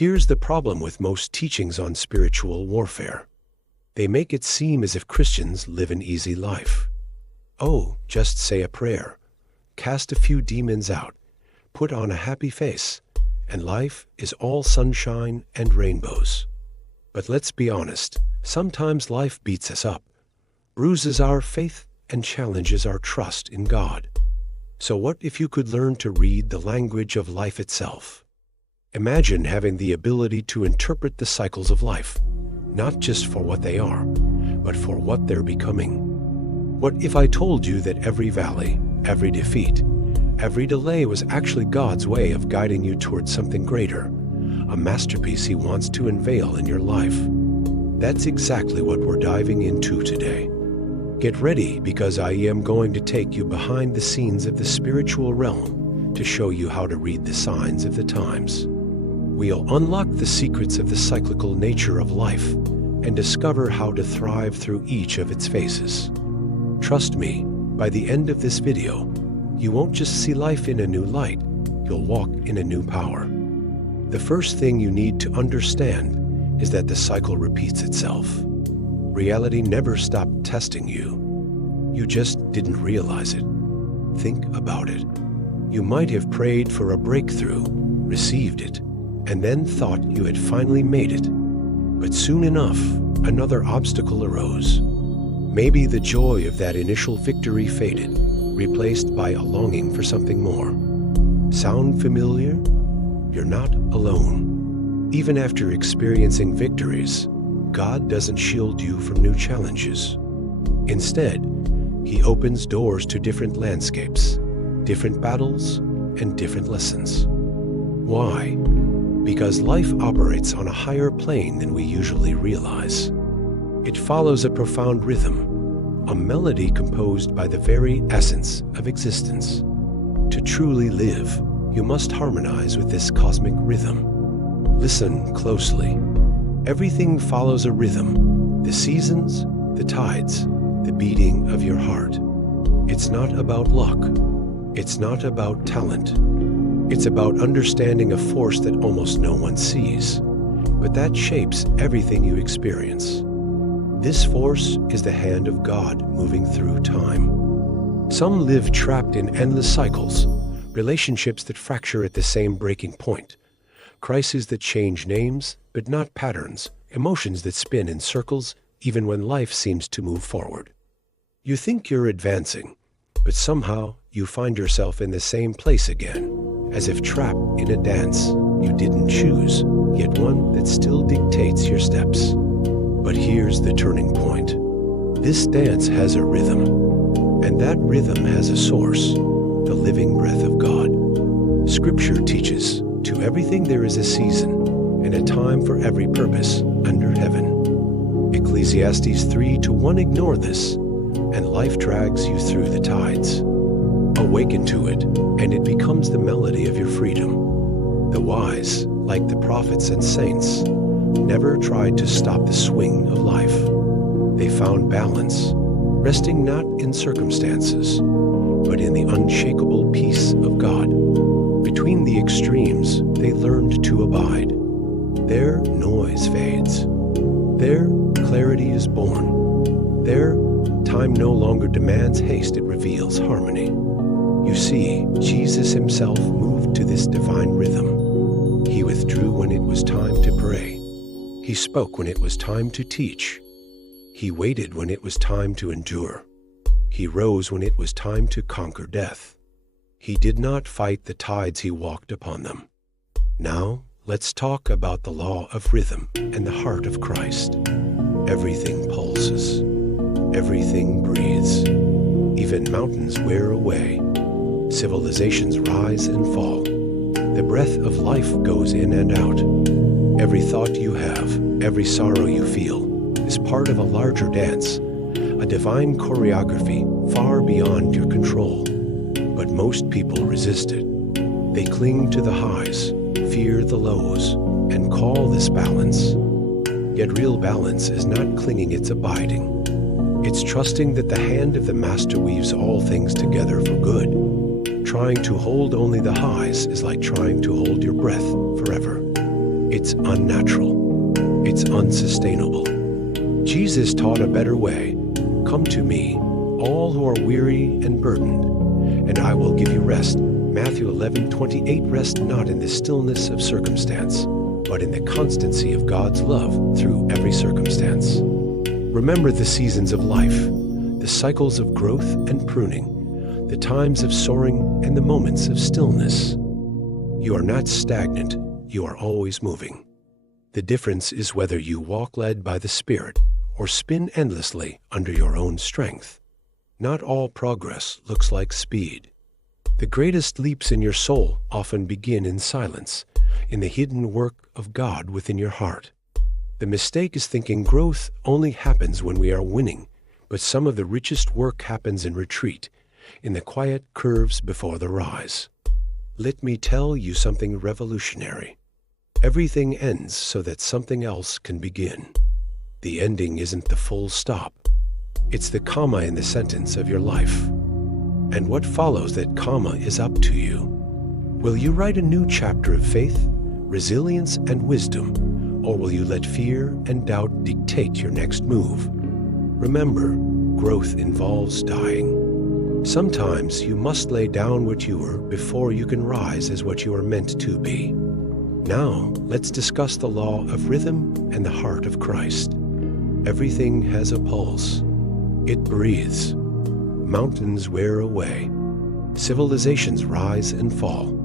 Here's the problem with most teachings on spiritual warfare. They make it seem as if Christians live an easy life. Oh, just say a prayer, cast a few demons out, put on a happy face, and life is all sunshine and rainbows. But let's be honest, sometimes life beats us up, bruises our faith, and challenges our trust in God. So what if you could learn to read the language of life itself? Imagine having the ability to interpret the cycles of life, not just for what they are, but for what they're becoming. What if I told you that every valley, every defeat, every delay was actually God's way of guiding you towards something greater, a masterpiece He wants to unveil in your life? That's exactly what we're diving into today. Get ready, because I am going to take you behind the scenes of the spiritual realm to show you how to read the signs of the times. We'll unlock the secrets of the cyclical nature of life and discover how to thrive through each of its phases. Trust me, by the end of this video, you won't just see life in a new light, you'll walk in a new power. The first thing you need to understand is that the cycle repeats itself. Reality never stopped testing you. You just didn't realize it. Think about it. You might have prayed for a breakthrough, received it, and then thought you had finally made it. But soon enough, another obstacle arose. Maybe the joy of that initial victory faded, replaced by a longing for something more. Sound familiar? You're not alone. Even after experiencing victories, God doesn't shield you from new challenges. Instead, He opens doors to different landscapes, different battles, and different lessons. Why? Because life operates on a higher plane than we usually realize. It follows a profound rhythm, a melody composed by the very essence of existence. To truly live, you must harmonize with this cosmic rhythm. Listen closely. Everything follows a rhythm: the seasons, the tides, the beating of your heart. It's not about luck. It's not about talent. It's about understanding a force that almost no one sees, but that shapes everything you experience. This force is the hand of God moving through time. Some live trapped in endless cycles, relationships that fracture at the same breaking point, crises that change names, but not patterns, emotions that spin in circles even when life seems to move forward. You think you're advancing, but somehow you find yourself in the same place again, as if trapped in a dance you didn't choose, yet one that still dictates your steps. But here's the turning point. This dance has a rhythm, and that rhythm has a source, the living breath of God. Scripture teaches, to everything there is a season, and a time for every purpose under heaven. Ecclesiastes 3:1. Ignore this, and life drags you through the tides. Awaken to it, and it becomes the melody of your freedom. The wise, like the prophets and saints, never tried to stop the swing of life. They found balance, resting not in circumstances, but in the unshakable peace of God. Between the extremes, they learned to abide. There, noise fades. There, clarity is born. There, time no longer demands haste, it reveals harmony. You see, Jesus Himself moved to this divine rhythm. He withdrew when it was time to pray. He spoke when it was time to teach. He waited when it was time to endure. He rose when it was time to conquer death. He did not fight the tides, He walked upon them. Now, let's talk about the law of rhythm and the heart of Christ. Everything pulses. Everything breathes. Even mountains wear away. Civilizations rise and fall. The breath of life goes in and out. Every thought you have, every sorrow you feel, is part of a larger dance, a divine choreography far beyond your control. But most people resist it. They cling to the highs, fear the lows, and call this balance. Yet real balance is not clinging, it's abiding. It's trusting that the hand of the Master weaves all things together for good. Trying to hold only the highs is like trying to hold your breath forever. It's unnatural. It's unsustainable. Jesus taught a better way. Come to me, all who are weary and burdened, and I will give you rest. Matthew 11:28. Rest not in the stillness of circumstance, but in the constancy of God's love through every circumstance. Remember the seasons of life, the cycles of growth and pruning, the times of soaring and the moments of stillness. You are not stagnant, you are always moving. The difference is whether you walk led by the Spirit or spin endlessly under your own strength. Not all progress looks like speed. The greatest leaps in your soul often begin in silence, in the hidden work of God within your heart. The mistake is thinking growth only happens when we are winning, but some of the richest work happens in retreat, in the quiet curves before the rise. Let me tell you something revolutionary. Everything ends so that something else can begin. The ending isn't the full stop. It's the comma in the sentence of your life. And what follows that comma is up to you. Will you write a new chapter of faith, resilience, and wisdom, or will you let fear and doubt dictate your next move? Remember, growth involves dying. Sometimes you must lay down what you were before you can rise as what you are meant to be. Now, let's discuss the law of rhythm and the heart of Christ. Everything has a pulse. It breathes. Mountains wear away. Civilizations rise and fall.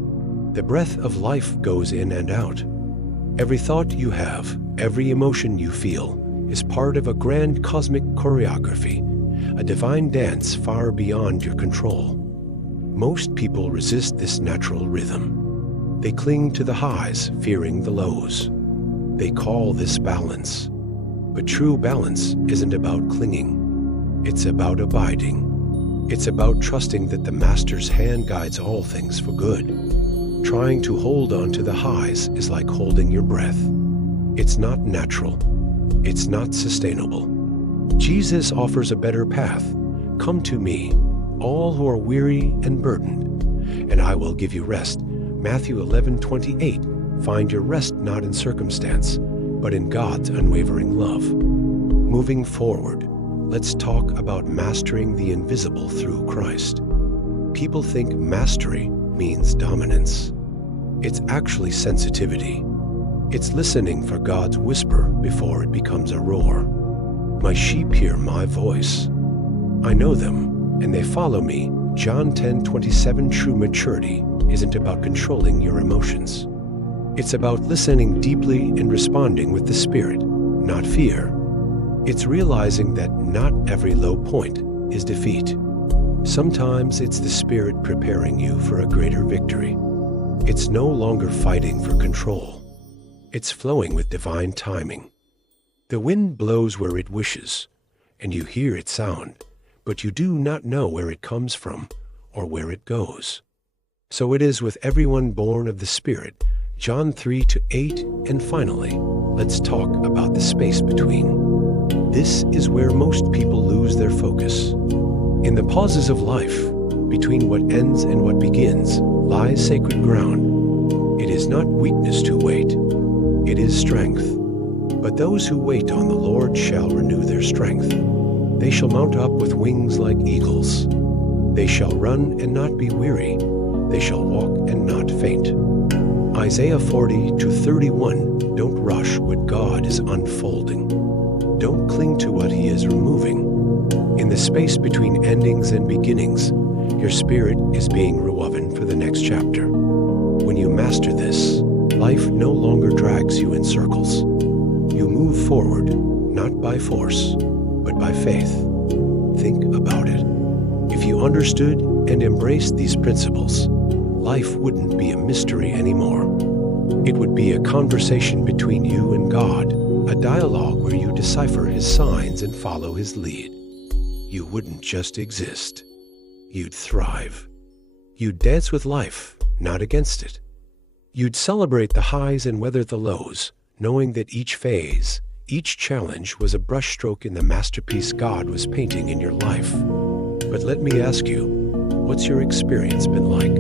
The breath of life goes in and out. Every thought you have, every emotion you feel, is part of a grand cosmic choreography, a divine dance far beyond your control. Most people resist this natural rhythm. They cling to the highs, fearing the lows. They call this balance. But true balance isn't about clinging. It's about abiding. It's about trusting that the Master's hand guides all things for good. Trying to hold on to the highs is like holding your breath. It's not natural. It's not sustainable. Jesus offers a better path. Come to me, all who are weary and burdened, and I will give you rest. Matthew 11:28. Find your rest not in circumstance, but in God's unwavering love. Moving forward, let's talk about mastering the invisible through Christ. People think mastery means dominance. It's actually sensitivity. It's listening for God's whisper before it becomes a roar. My sheep hear my voice. I know them, and they follow me. John 10:27. True maturity isn't about controlling your emotions. It's about listening deeply and responding with the Spirit, not fear. It's realizing that not every low point is defeat. Sometimes it's the Spirit preparing you for a greater victory. It's no longer fighting for control. It's flowing with divine timing. The wind blows where it wishes, and you hear its sound, but you do not know where it comes from or where it goes. So it is with everyone born of the Spirit. John 3:8. And finally, let's talk about the space between. This is where most people lose their focus. In the pauses of life, between what ends and what begins, lies sacred ground. It is not weakness to wait. It is strength. But those who wait on the Lord shall renew their strength. They shall mount up with wings like eagles. They shall run and not be weary. They shall walk and not faint. Isaiah 40:31. Don't rush what God is unfolding. Don't cling to what He is removing. In the space between endings and beginnings, your spirit is being rewoven for the next chapter. When you master this, life no longer drags you in circles. You move forward, not by force, but by faith. Think about it. If you understood and embraced these principles, life wouldn't be a mystery anymore. It would be a conversation between you and God, a dialogue where you decipher His signs and follow His lead. You wouldn't just exist. You'd thrive. You'd dance with life, not against it. You'd celebrate the highs and weather the lows, knowing that each phase, each challenge was a brushstroke in the masterpiece God was painting in your life. But let me ask you, what's your experience been like?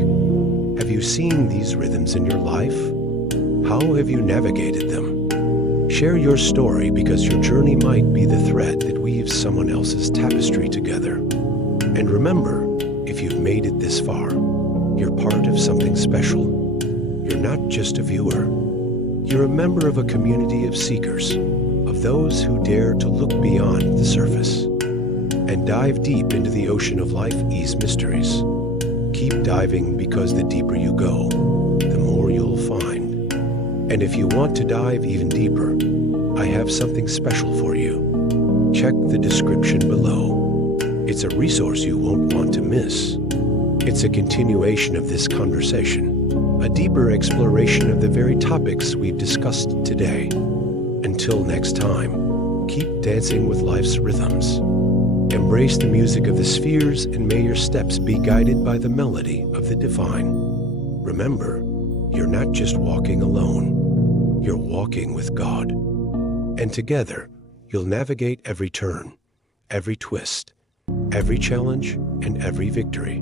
Have you seen these rhythms in your life? How have you navigated them? Share your story, because your journey might be the thread that weaves someone else's tapestry together. And remember, if you've made it this far, you're part of something special. You're not just a viewer. You're a member of a community of seekers, of those who dare to look beyond the surface and dive deep into the ocean of life's mysteries. Keep diving, because the deeper you go, the more you'll find. And if you want to dive even deeper, I have something special for you. Check the description below. It's a resource you won't want to miss. It's a continuation of this conversation, a deeper exploration of the very topics we've discussed today. Until next time, keep dancing with life's rhythms. Embrace the music of the spheres, and may your steps be guided by the melody of the divine. Remember, you're not just walking alone, you're walking with God. And together, you'll navigate every turn, every twist, every challenge, and every victory.